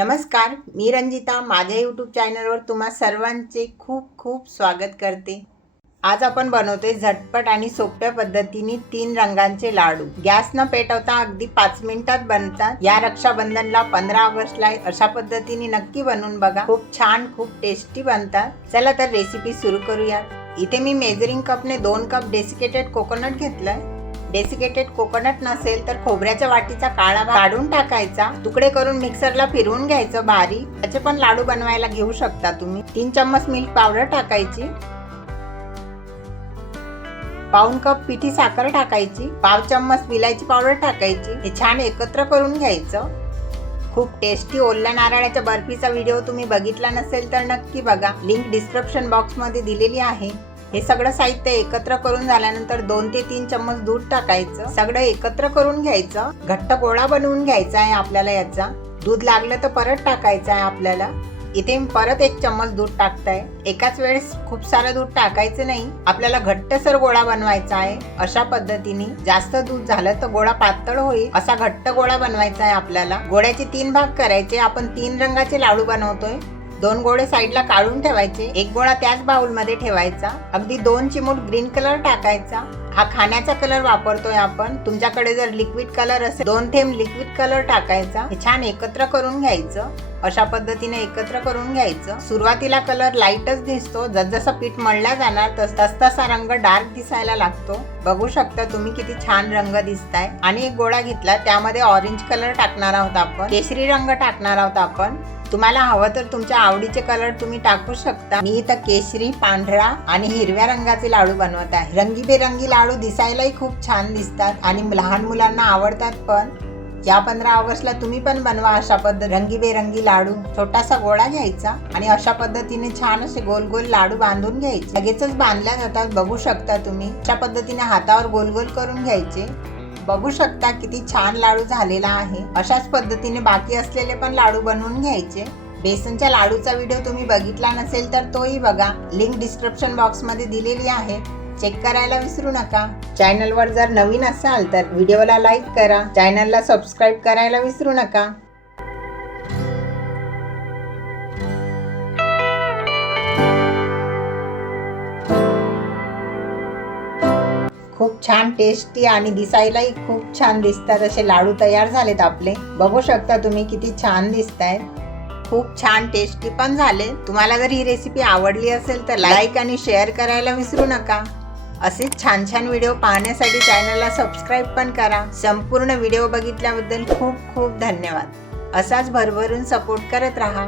नमस्कार मी रंजिता. माझ्या यूट्यूब चॅनलवर तुम्हा सर्वांचे खूप खूप स्वागत करते. आज आपण बनवतोय झटपट आणि सोप्या पद्धतीने तीन रंगांचे लाडू. गॅस न पेटवता अगदी पाच मिनिटात बनतात. या रक्षाबंधनला पंधरा ऑगस्टला अशा पद्धतीने नक्की बनवून बघा. खूप छान खूप टेस्टी बनतात. चला तर रेसिपी सुरू करूयात. इथे मी मेजरिंग कपने दोन कप डेसिकेटेड कोकोनट घेतलंय. डेसिकेटेड कोकोनट नसेल तर खोबऱ्याच्या वाटीचा काळा काढून टाकायचा. तुकडे करून मिक्सरला फिरवून घ्यायचं भारी त्याचे पण लाडू बनवायला घेऊ शकता तुम्ही. तीन चम्मच मिल्क पावडर टाकायची. पाऊन कप पिठी साखर टाकायची. पाव चम्मच विलायची पावडर टाकायची. हे छान एकत्र करून घ्यायचं. खूप टेस्टी ओल्या नारळाच्या बर्फीचा व्हिडिओ तुम्ही बघितला नसेल तर नक्की बघा. लिंक डिस्क्रिप्शन बॉक्समध्ये दिलेली आहे. हे सगळं साहित्य एकत्र करून झाल्यानंतर दोन ते तीन चम्मच दूध टाकायचं. सगळं एकत्र करून घ्यायचं. घट्ट गोळा बनवून घ्यायचा आहे आपल्याला याचा. दूध लागलं तर परत टाकायचं आहे आपल्याला. इथे मी परत एक चम्मच दूध टाकताय. एकाच वेळेस खूप सारं दूध टाकायचं नाही. आपल्याला घट्टसर गोळा बनवायचा आहे अशा पद्धतीने. जास्त दूध झालं तर गोळा पातळ होईल असा घट्ट गोळा बनवायचा आहे आपल्याला. गोळ्याचे तीन भाग करायचे. आपण तीन रंगाचे लाडू बनवतोय. दोन गोळे साईडला काढून ठेवायचे एक गोळा त्याच बाउलमध्ये ठेवायचा अगदी दोन चिमूट ग्रीन कलर टाकायचा. हा खाण्याचा कलर वापरतोय आपण. तुमच्याकडे जर लिक्विड कलर असेल दोन थेंब लिक्विड कलर टाकायचा. हे छान एकत्र करून घ्यायचं. अशा पद्धतीने एकत्र करून घ्यायचं. सुरुवातीला कलर लाईटच दिसतो. जसजसा पीठ मळला जाणार तस तस तसा रंग डार्क दिसायला लागतो. बघू शकता तुम्ही किती छान रंग दिसताय. आणि एक गोळा घेतला त्यामध्ये ऑरेंज कलर टाकणार आहोत आपण. केशरी रंग टाकणार आहोत आपण. तुम्हाला हवं तर तुमच्या आवडीचे कलर तुम्ही टाकू शकता. मी इथं केशरी पांढरा आणि हिरव्या रंगाचे लाडू बनवत आहे. रंगीबेरंगी लाडू दिसायलाही खूप छान दिसतात आणि लहान मुलांना आवडतात पण. या पंधरा ऑगस्टला तुम्ही पण बनवा अशा पद्धत रंगीबेरंगी लाडू. छोटासा गोळा घ्यायचा आणि अशा पद्धतीने छान असे गोल गोल लाडू बांधून घ्यायचे. लगेचच बांधल्या जातात बघू शकता तुम्ही. अशा पद्धतीने हातावर गोल गोल करून घ्यायचे. बघू शकता किती छान लाडू झालेला आहे. अशाच पद्धतीने बाकी असलेले पण लाडू बनवून घ्यायचे. बेसनच्या लाडूचा व्हिडिओ तुम्ही बघितला नसेल तर तोही बघा. लिंक डिस्क्रिप्शन बॉक्समध्ये दिलेली आहे. चेक करायला विसरू नका. चॅनलवर जर नवीन असाल तर व्हिडिओला लाईक करा. चॅनलला सबस्क्राईब करायला विसरू नका. खूप छान टेस्टी आणि दिसायलाही खूप छान दिसतात असे लाडू तयार झालेत आपले. बघू शकता तुम्ही किती छान दिसत आहेत खूप छान टेस्टी पण झाले. तुम्हाला जर ही रेसिपी आवडली असेल तर लाईक आणि शेअर करायला विसरू नका. असेच छान छान व्हिडिओ पाहण्यासाठी चॅनलला सबस्क्राईब पण करा. संपूर्ण व्हिडिओ बघितल्याबद्दल खूप खूप धन्यवाद. असाच भरभरून सपोर्ट करत राहा.